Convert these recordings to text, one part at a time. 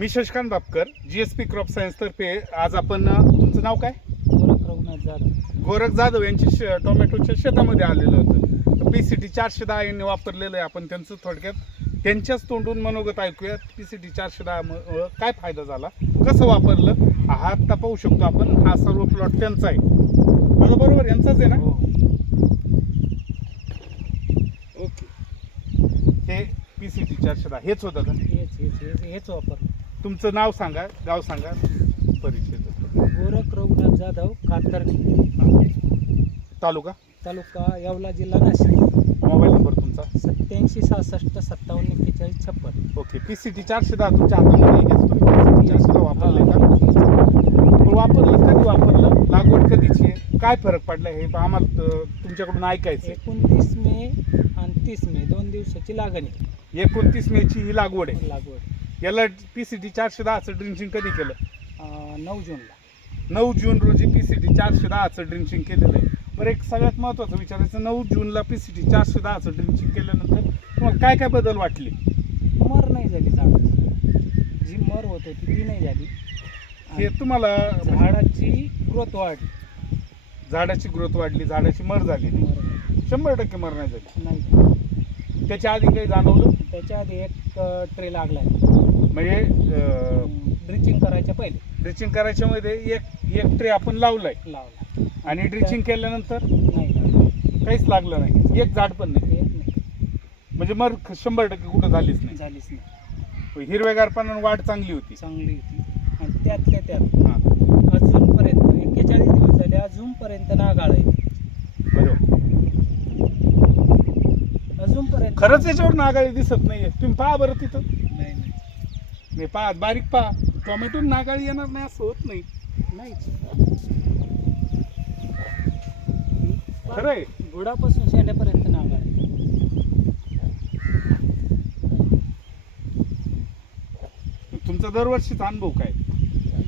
मी Shashikant Bapkar G S P crop science तर्फे आज आपण तुमचं नाव काय? गोरख रघुनाथ जाधव. गोरख जाधव यांची श टोमॅटोच्या शेतामध्ये आलेलं होतं. पी सी टी चारशे दहा यांनी वापरलेलं आहे. आपण त्यांचं थोडक्यात त्यांच्याच तोंडून मनोगत ऐकूया पी सी टी चारशे दहा काय फायदा झाला? कसं वापरलं? हा आता पाहू शकतो आपण. हा सर्व प्लॉट त्यांचा आहे. माझा बरोबर यांचाच आहे ना? हो. ओके. हे पी सी टी चारशे दहा. हेच होतं का? हेच हेच हेच हेच वापर तुमचं नाव सांगा गाव सांगा परिचय देतो. गोरख रघुनाथ जाधव कातरणी. हा. तालुका? तालुका येवला जिल्हा नाशिक. मोबाईल नंबर तुमचा? सत्याऐंशी सहासष्ट सत्तावन्न एक्केचाळीस छप्पन. ओके पी सी टी चारशे दहा तुमच्या हातामध्ये तुम्ही पी सी टी चारशे दहा वापरले का? पण वापरलं कधी वापरलं? लागवड कधीची आहे? काय फरक पडला? हे आम्हाला तुमच्याकडून ऐकायचं एकोणतीस मे आणि तीस मे दोन दिवसाची लागण आहे. एकोणतीस मेची ही लागवड आहे. लागवड. याला पी सी टी चारशे दहाचं ड्रिंचिंग कधी केलं? अं, नऊ जूनला. नऊ जून रोजी पी सी टी चारशे दहाचं ड्रिंचिंग केलेलं आहे. बरं एक सगळ्यात महत्त्वाचं विचारायचं नऊ जूनला पी सी टी चारशे दहाचं ड्रिंचिंग केल्यानंतर तुम्हाला काय काय बदल वाटले? मर नाही झाली झाडाची जी मर होत होती ती नाही झाली. हे आणि तुम्हाला झाडाची ग्रोथ वाढली. झाडाची ग्रोथ वाढली झाडाची मर झाली. नाही मर. शंभर टक्के मर नाही झाली. नाही त्याच्या आधी काही जाणवलं? त्याच्या आधी एक ट्रे लागलाय म्हणजे ड्रिचिंग करायच्या पहिले. ड्रिचिंग करायच्या मध्ये एक एक ट्रे आपण लावलाय. लावला आणि ड्रिचिंग केल्यानंतर नाही. काहीच लागलं नाही. एक झाड पण नाही. एक नाही. म्हणजे मर शंभर टक्के कुठं झालीच नाही. झालीच नाही. हिरव्यागारपणानं वाढ चांगली होती. चांगली होती. आणि त्यातल्या त्यात हा. अजूनपर्यंत एक्केचाळीस दिवस झाले अजूनपर्यंत नागाळ आहे. बरोबर. अजूनपर्यंत खरंच याच्यावर नागाळी दिसत नाहीये. तुम्ही पहा बरं तिथं. नाही पहा बारीक पहा. टोमॅटो नागाळी येणार नाही असं होत नाही. नाहीच खरं आहे बुडापासून शेंड्यापर्यंत नागाळ. तुमचा दरवर्षीचा अनुभव काय?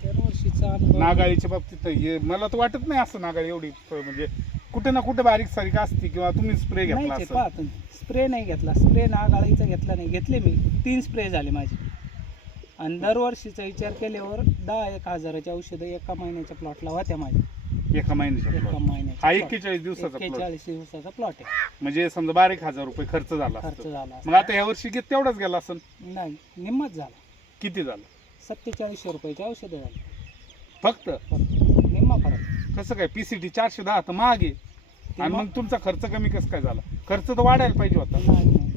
दरवर्षीचा अनुभव नागाळीच्या बाबतीत हे मला तर वाटत नाही असं नागाळी एवढी म्हणजे कुठे ना कुठे बारीक सारीक असते किंवा तुम्ही स्प्रे घेतला नाही स्प्रे नाही घेतला. स्प्रे नागाळीचा घेतला नाही. घेतले मी. तीन स्प्रे झाले माझे. आणि दरवर्षीचा विचार केल्यावर दहा एक हजाराची औषधं एका महिन्याच्या प्लॉटला होत्या माझ्या. एका महिन्याच्या एका plot. महिन्याच्या हा plot. एक्केचाळीस दिवसाचा plot. एक्केचाळीस दिवसाचा प्लॉट आहे. म्हणजे समजा बारीक हजार रुपये खर्च झाला खर्च असतो. झाला मग आता ह्या वर्षी किती तेवढाच गेला असेल? नाही निम्मत झाला. किती झालं? सत्तेचाळीसशे रुपयाची औषधं झाली. फक्त? फक्त. निम्मा फरक. कसं काय? पीसीटी चारशे दहा तर महाग आहे आणि मग- मग तुमचा खर्च कमी कसं काय झाला? खर्च तर वाढायला पाहिजे होता. नाही, नाही.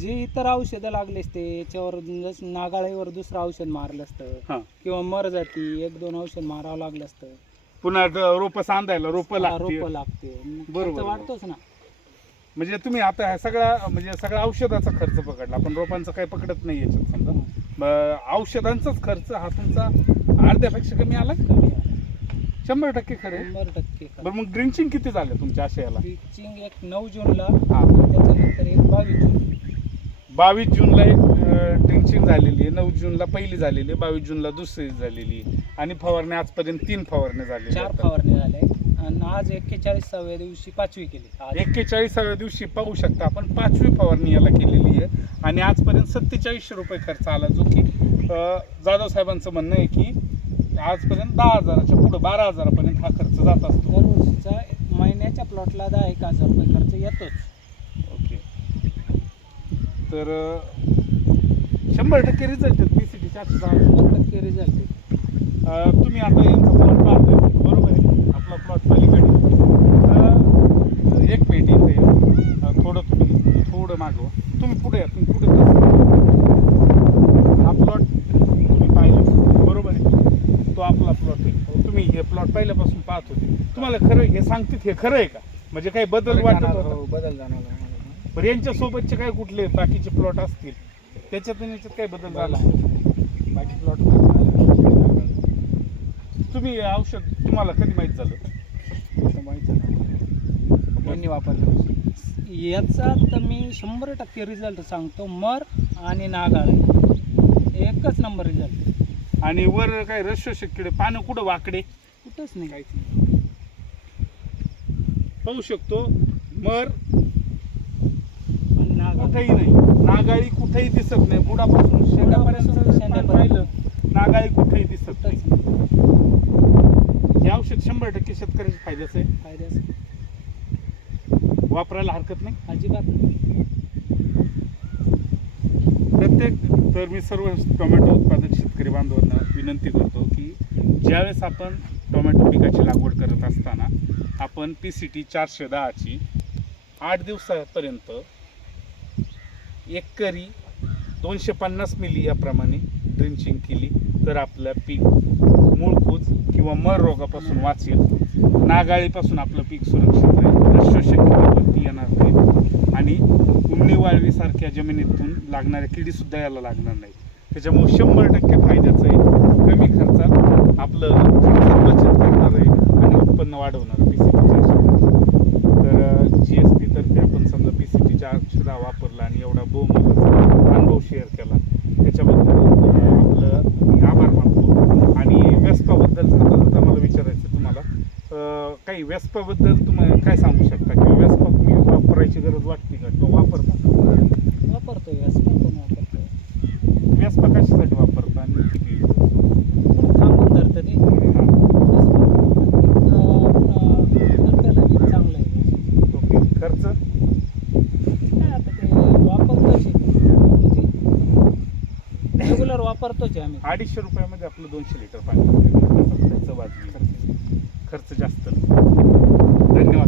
जे इतर औषधं लागले असते याच्यावर नागाळीवर दुसरं औषध मारलं असतं हा. किंवा मर जाती एक दोन औषध मारावं लागलं असतं. पुन्हा रोप सांधायला रोप हा, रोपं लागते बरोबर. वाढतोच ना. म्हणजे तुम्ही आता ह्या सगळा म्हणजे सगळा औषधाचा खर्च पकडला. आपण रोपांचा काही पकडत नाही याच्यात समजा. ब- औषधांचाच खर्च हा तुमचा अर्ध्यापेक्षा कमी आला. शंभर टक्के खरे शंभर टक्के बरं मग ड्रिंचिंग किती झालं तुमच्या आशयाला? ड्रिचिंग एक नऊ जूनला हा. त्याच्यानंतर एक बावीस जून. बावीस जूनला एक ड्रिंचिंग झालेली आहे. नऊ जूनला पहिली झालेली आहे. बावीस जूनला दुसरी झालेली आहे. आणि फवारणी आजपर्यंत तीन फवारणी झालेली चार आहेत. फवारणी झाल्या आणि आज एक्केचाळीसाव्या दिवशी पाचवी केली. आज एक्केचाळीसाव्या दिवशी पाहू शकता आपण पाचवी फवारणी याला केलेली आहे. आणि आजपर्यंत सत्तेचाळीसशे रुपये खर्च आला जो की अं, जाधव साहेबांचं म्हणणं आहे की आजपर्यंत दहा हजाराच्या पुढं बारा हजारापर्यंत हा खर्च जात असतो. दरवर्षीचा महिन्याच्या प्लॉटला दहा एक हजार रुपये खर्च येतोच. तर शंभर टक्के रिझल्ट आहेत पी सी टी चारशे दहा शंभर टक्के रिझल्ट अं, तुम्ही आता यांचा प्लॉट पाहताय. बरोबर आहे. आपला प्लॉट पलीकडे. एक पेटी इथे. अं, थोडं तुम्ही थोडं मागवा. तुम्ही पुढे या. तुम्ही पुढे हा प्लॉट तुम्ही पाहिलं. बरोबर आहे. तो आपला प्लॉट आहे. तुम्ही हे प्लॉट पहिल्यापासून पाहत होते. तुम्हाला खरं हे सांगतील हे खरं आहे का? म्हणजे काही बदल वाटत होता? हो, बदल जाणवला बरं यांच्या सोबतचे काय कुठले बाकीचे प्लॉट असतील त्याच्यात आणि याच्यात काय बदल झाला? बाकी प्लॉट तुम्ही औषध तुम्हाला कधी माहीत झालं? यांनी वापरलं? याचा तर मी शंभर टक्के रिझल्ट सांगतो मर आणि नागाळ एकच नंबर रिझल्ट आणि वर काय रस्वशक्कडे पानं कुठं वाकडे? कुठंच नाही काहीच नाही. पाहू शकतो मर कुठेही नाही. नागाळी कुठेही दिसत नाही. बुडापासून राहिलं नागाळी कुठेही दिसत नाही. हे औषध शंभर टक्के शेतकऱ्याच्या फायद्याचं आहे. फायद्याचं वापरायला हरकत नाही. अजिबात नाही. प्रत्येक तर मी सर्व टोमॅटो उत्पादक शेतकरी बांधवांना विनंती करतो की ज्यावेळेस आपण टोमॅटो पिकाची लागवड करत असताना आपण पी सी टी चारशे दहाची आठ दिवसापर्यंत एकरी दोनशे पन्नास मिली याप्रमाणे ड्रिंचिंग केली. तर आपलं पीक मूळकूज किंवा मर रोगापासून वाचेल. नागाळीपासून आपलं पीक सुरक्षित राहील. शोषक आपत्ती येणार नाही आणि उमणी वाळवीसारख्या जमिनीतून लागणाऱ्या किडीसुद्धा याला लागणार नाही त्याच्यामुळे शंभर टक्के फायद्याचं आहे. कमी खर्चात आपलं खर्चात बचत करणार आहे आणि उत्पन्न वाढवणार आहे सी तर जी एस पी तर्फे आपण समजा पी सी टीच्या अक्षरा वापरला आणि एवढा बहुमोलाचा अनुभव शेअर केला त्याच्याबद्दल अं, आपलं मी आभार मानतो आणि व्यस्पाबद्दल जाता जाता मला विचारायचं तुम्हाला अं, काही व्यस्पाबद्दल तुम्हाला काय सांगू शकता? किंवा व्यस्पा तुम्ही वापरायची गरज वाटते का? किंवा वापरता वापरतोय व्यासपा पण वापरतोय. व्यस्पा कशासाठी वापरता आणि किती? थांबून धरतं ते. चांगलं आहे ओके. खर्च? काय आता ते वापरतोय म्हणजे रेग्युलर वापरतोच आम्ही. अडीचशे रुपयामध्ये आपलं दोनशे लिटर पाणी. खर्च वाजवी खर्च जास्त. धन्यवाद.